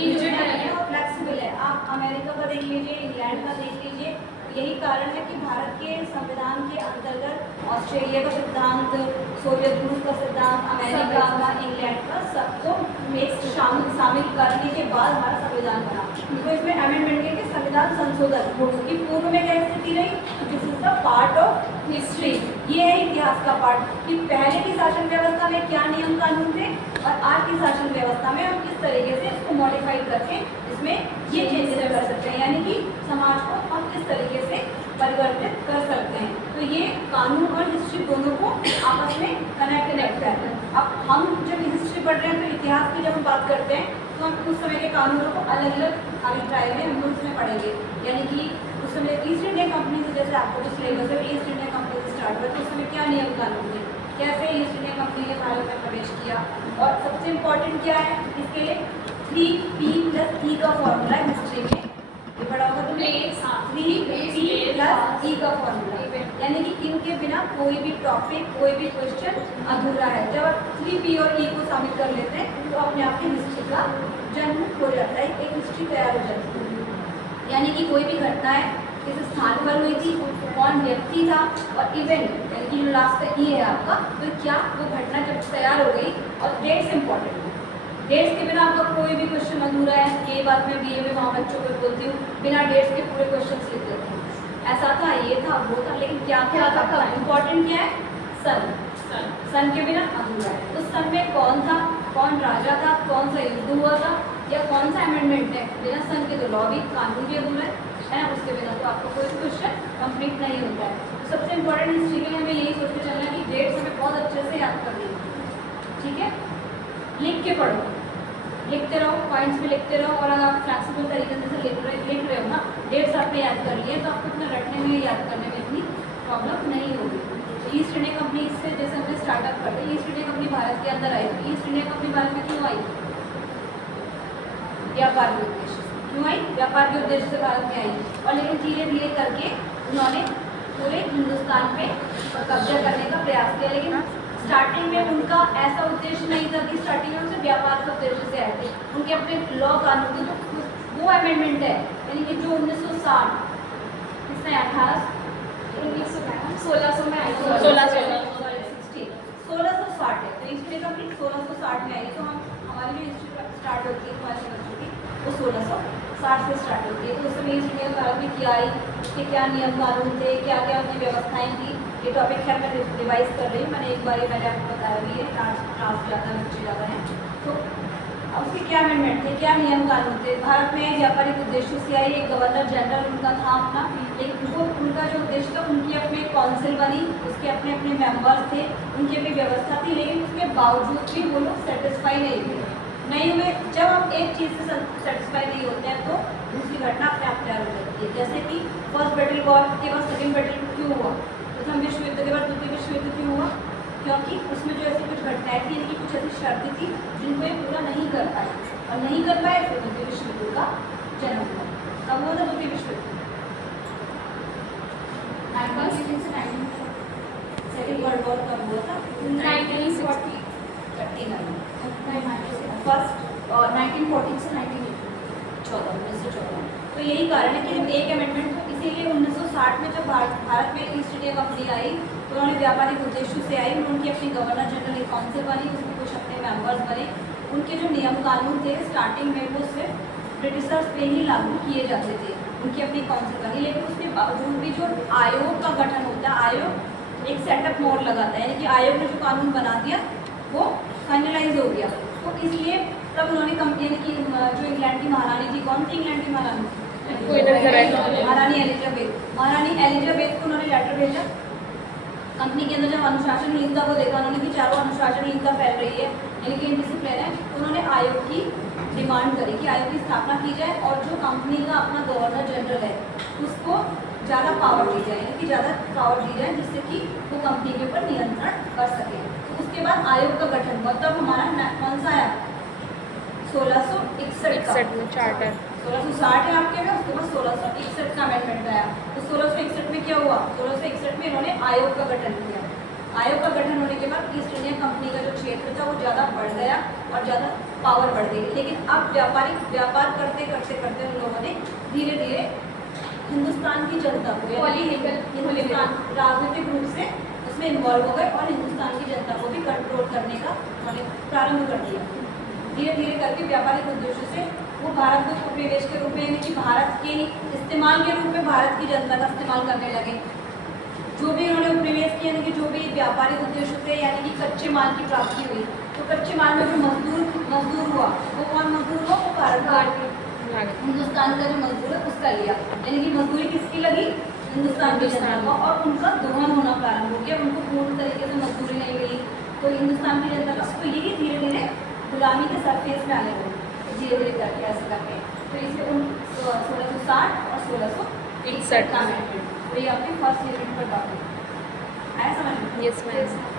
Rigid है और flexible है। आप अमेरिका का देख लीजिए, इंग्लैंड का देख लीजिए। यही कारण है कि भारत के संविधान के अंतर्गत ऑस्ट्रेलिया का सिद्धांत, सोवियत रूस का सिद्धांत, अमेरिका का, इंग्लैंड का, सबको एक शामिल करने के बाद हमारा संविधान बना। तो इसमें अमेंडमेंट के संविधान संशोधन की पूर्व में क्या स्थिति रही, this is the part of history. ये है इतिहास का पार्ट कि पहले की शासन व्यवस्था में क्या नियम कानून थे और आज की शासन व्यवस्था में हम किस तरीके से इसको मॉडिफाई करके इसमें ये चेंजेस कर सकते हैं, यानी कि समाज को हम किस तरीके से परिवर्तित कर सकते हैं। तो ये कानून और हिस्ट्री दोनों को आपस में कनेक्ट करते हैं। अब हम जब हिस्ट्री पढ़ रहे हैं तो इतिहास की जब हम बात करते हैं तो हम उस समय के कानूनों को अलग अलग अभिप्राय में हम उसमें पढ़ेंगे। यानी कि उस समय ईस्ट इंडिया कंपनी से, जैसे आपको जो सिलेबस है ईस्ट इंडिया कंपनी से स्टार्ट हुआ, तो उस समय क्या नियम कानून थे, कैसे ईस्ट इंडिया कंपनी ने भारत में प्रवेश किया, और सबसे इम्पोर्टेंट क्या है इसके लिए 3P+E का फॉर्मूला है हिस्ट्री में। ये पढ़ा होगा तुमने, 3P+E का फॉर्मूला, यानी कि इनके बिना कोई भी टॉपिक, कोई भी क्वेश्चन अधूरा है। जब आप 3P और E को शामिल कर लेते हैं तो अपने आप की हिस्ट्री का जन्म हो जाता है, एक हिस्ट्री तैयार हो जाती है। यानी कि कोई भी घटना है किस स्थान पर हुई थी, कौन व्यक्ति था, और इवेंट यानी कि जो लास्ट का ई है आपका, तो क्या वो घटना जब तैयार हो गई, और डेट्स इंपॉर्टेंट है। डेट्स के बिना आपका कोई भी क्वेश्चन अधूरा है। ये बात मैं बीए में वहाँ बच्चों को बोलती हूँ, बिना डेट्स के पूरे क्वेश्चन लिख देते हैं, ऐसा था, ये था, वो था, लेकिन क्या क्या था, इम्पोर्टेंट क्या है, सन। सन के बिना अधूरा है। तो सन में कौन था, कौन राजा था, कौन सा युद्ध हुआ था, या कौन सा अमेंडमेंट है, बिना सन के तो लॉ भी, कानून भी अधूरा है ना, उसके बिना तो आपको कोई क्वेश्चन कंप्लीट नहीं होता है। तो सबसे इम्पोर्टेंट हिस्ट्री के लिए हमें यही सोच के चलना है कि डेट्स हमें बहुत अच्छे से याद करनी है, ठीक है। लिख के पढ़ो, लिखते रहो, पॉइंट्स में लिखते रहो, और अगर आप फ्लेक्सिबल तरीके से लिख रहे हो ना, डेट्स आपने याद कर लिए तो आपको इतना रटने में, याद करने में इतनी प्रॉब्लम नहीं होगी। तो ईस्ट इंडिया कंपनी से जैसे हमने स्टार्टअप करते, ईस्ट इंडिया कंपनी भारत के अंदर आई, तो ईस्ट इंडिया कंपनी भारत में क्यों आई, व्यापार के उद्देश्य से क्यों आई, व्यापार के उद्देश्य से भारत में आई, और लेकिन धीरे धीरे करके उन्होंने पूरे हिंदुस्तान पे कब्जा करने का प्रयास किया। लेकिन स्टार्टिंग में उनका ऐसा उद्देश्य नहीं था कि स्टार्टिंग में उनसे व्यापार के उद्देश्य से आए थे, उनके अपने लॉ कानून थे, तो वो अमेंडमेंट है, यानी कि जो 1960 किसने 1600 में आई, 1660 है, तो हिस्ट्री कंप्लीट 1660 में आई। तो हम हमारी जो हिस्ट्री स्टार्ट होती है हमारे बच्चों की, वो 1660 से स्टार्ट होती है। तो उस समय ईस्ट इंडिया भारत में क्या आई, उसके क्या नियम कानून थे, क्या क्या उनकी व्यवस्थाएं थी, ये टॉपिक खैर मैं रिवाइज कर रही हूँ, मैंने एक बार मैंने आपको बताया भी है, क्लास ज़्यादा बच्चे ज़्यादा हैं। तो अब उसके क्या अमेंडमेंट थे, क्या नियम कानून थे, भारत में व्यापारिक उद्देश्यों से आई, एक गवर्नर जनरल उनका था अपना, लेकिन वो उनका जो उद्देश्य था, उनकी अपनी काउंसिल बनी, उसके अपने अपने मेंबर्स थे, उनकी अपनी व्यवस्था थी, लेकिन उसके बावजूद भी वो लोग सेटिस्फाई नहीं हुए। जब हम एक चीज़ से सेटिस्फाई नहीं होते हैं तो दूसरी घटना अपने आप तैयार हो जाती है। जैसे कि फर्स्ट बैटल वॉर के बाद सेकेंड बैटल क्यों हुआ, प्रथम विश्व युद्ध के बाद द्वितीय विश्व युद्ध क्यों हुआ, क्योंकि उसमें जो ऐसी कुछ घटनाएं थी, यानी कि कुछ ऐसी शर्तें थी जिनको ये पूरा नहीं कर पाए, और नहीं कर पाए तो द्वितीय विश्व युद्ध का जन्म हुआ। कब हुआ था द्वितीय विश्व युद्ध, सेकेंड वर्ल्ड वॉर कब हुआ था, 1939, फर्स्ट और 1940 से 1914। तो यही कारण है कि जब एक अमेंडमेंट, तो इसीलिए 1960 में जब भारत में ईस्ट इंडिया कंपनी आई तो उन्होंने व्यापारिक उद्देश्यों से आई, उनकी अपनी गवर्नर जनरल एक काउंसिल बनी, उसमें कुछ अपने मेंबर्स बने, उनके जो नियम कानून थे स्टार्टिंग में वो सिर्फ ब्रिटिशर्स पे ही लागू किए जाते थे, उनकी अपनी काउंसिल बनी, लेकिन उसके बावजूद भी जो आयोग का गठन होता है, आयोग एक सेटअप मोड लगाता है, यानी कि आयोग ने जो कानून बना दिया वो फाइनलाइज हो गया। तो इसलिए तब उन्होंने कंपनी की जो इंग्लैंड की महारानी थी, कौन थी इंग्लैंड की महारानी, महारानी एलिजाबेथ को उन्होंने लेटर भेजा कंपनी के अंदर। जब अनुशासनहीनता को देखा उन्होंने कि चारों अनुशासनहीनता फैल रही है, यानी कि इनडिसिप्लिन है, तो उन्होंने आयोग की डिमांड करी कि आयोग की स्थापना की जाए, और जो कंपनी का अपना गवर्नर जनरल है उसको ज़्यादा पावर दी जाए, यानी कि ज़्यादा पावर दी जाए, जिससे कि वो कंपनी के ऊपर नियंत्रण कर सके। तो उसके बाद आयोग का गठन हुआ, तब हमारा कौन सा आया, 1661 में चार्टर, 1660 है आपके में, उसके बाद 1661 का अमेंडमेंट आया। तो 1661 में क्या हुआ, 1661 में इन्होंने आयोग का गठन किया। आयोग का गठन होने के बाद ईस्ट इंडिया कंपनी का जो क्षेत्र था वो ज़्यादा बढ़ गया और ज़्यादा पावर बढ़ गई। लेकिन अब व्यापार करते करते करते उन लोगों ने धीरे धीरे हिंदुस्तान की जनता को हिंदुस्तान राजनीतिक रूप से उसमें इन्वॉल्व हो गए और हिंदुस्तान की जनता को भी कंट्रोल करने का उन्होंने प्रारंभ कर दिया। धीरे धीरे करके व्यापारिक उद्देश्यों से वो भारत को उपनिवेश के रूप में यानी कि भारत के इस्तेमाल के रूप में भारत की जनता का इस्तेमाल करने लगे। जो भी उन्होंने उपनिवेश किया यानी कि जो भी व्यापारिक उद्देश्य से यानी कि कच्चे माल की प्राप्ति हुई, तो कच्चे माल में जो मजदूर हुआ वो कौन मजदूर हुआ? वो भारत हिंदुस्तान का जो मजदूर है उसका लिया, यानी कि मजदूरी किसकी लगी? हिंदुस्तान की जनता को, और उनका दोहन होना प्रारंभ हो गया। उनको पूर्ण तरीके से मजदूरी नहीं मिली, तो हिंदुस्तान की जनता का तो यही धीरे धीरे गुलामी के सरफेस में आने लगे, धीरे धीरे करके ऐसे करके। तो इसलिए 1660 और 1661 तो ये आपके फर्स्ट यूनिट पर बात है। आया समझ में? Yes ma'am.